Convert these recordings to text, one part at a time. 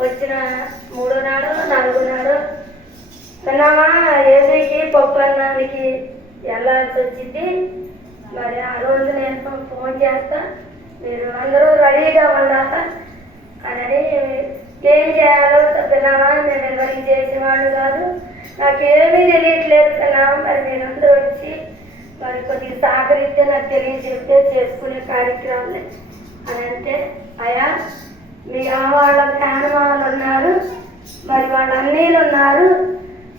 వచ్చిన 3వ నాడు 4వ నాడు విన్నామా ఏసీకి పప్పు అన్నానికి వెళ్ళాల్సి వచ్చింది. మరి ఆ రోజు నేను ఫోన్ చేస్తా, మీరు అందరూ రెడీగా ఉండాలా అని. ఏం చేయాలో విన్నామా, నేను ఎవరికి చేసేవాడు కాదు, నాకేమీ తెలియట్లేదు విన్నామా. మరి మీరందరూ వచ్చి మరి కొద్దిగా సహకరిస్తే నాకు తెలియజెప్తే చేసుకునే కార్యక్రమాలు అని అంటే, అయ్యా మీ వాళ్ళ మేనమాలు ఉన్నారు, మరి వాళ్ళ అన్నీళ్ళు ఉన్నారు,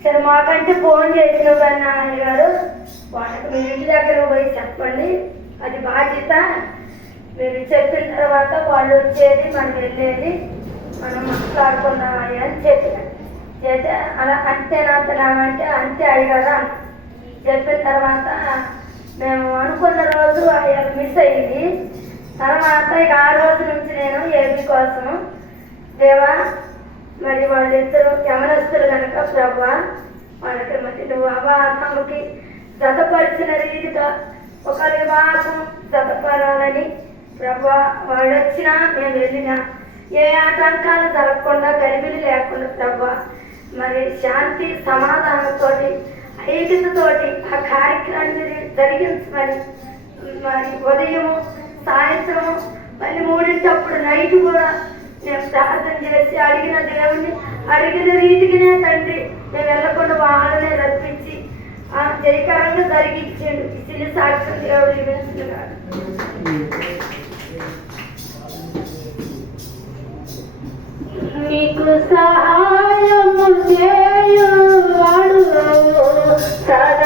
సరే మాకంటే ఫోన్ చేసిన అయ్య గారు వాళ్ళకి మీ ఇంటి దగ్గర పోయి చెప్పండి, అది బాధ్యత. మీరు చెప్పిన తర్వాత వాళ్ళు వచ్చేది, మనం వెళ్ళేది, మనం మాట్లాడుకుందాం అయ్యా అని చెప్పిన. చేస్తే అలా అంతేనంతనామంటే అంతే అయ్యగారు అన్న. చెప్పిన తర్వాత మేము అనుకున్న రోజు అయ్యా మిస్ అయ్యింది. తర్వాత ఇక ఆ రోజు నుంచి నేను ఏబీ కోసం దేవా మరి వాళ్ళిద్దరూ యమనస్తులు కనుక ప్రభా వాళ్ళకి మరి నువ్వు అవాహముకి జతపరిచిన రీతిగా ఒక వివాహం జతపరాలని ప్రభా వాళ్ళు వచ్చినా మేము వెళ్ళినా ఏ ఆటంకాలు జరగకుండా గలిబిలి లేకుండా ప్రభా మరి శాంతి సమాధానంతో ఐక్యతతోటి ఆ కార్యక్రమాన్ని జరిగించమని మరి ఉదయం సాయంత్రం మళ్ళీ 3 నైట్ కూడా నేను ప్రార్థన చేసి అడిగిన దేవుణ్ణి అడిగిన రీతికినే తండ్రి మేము వెళ్ళకుండా వాళ్ళనే రప్పించి ఆ జయకరంగా జరిగించాడు. ఈ సాక్ష్యం దేవుడు ఇవ్వనున్నాడు. నీకు సహాయము చేయువాడు సదా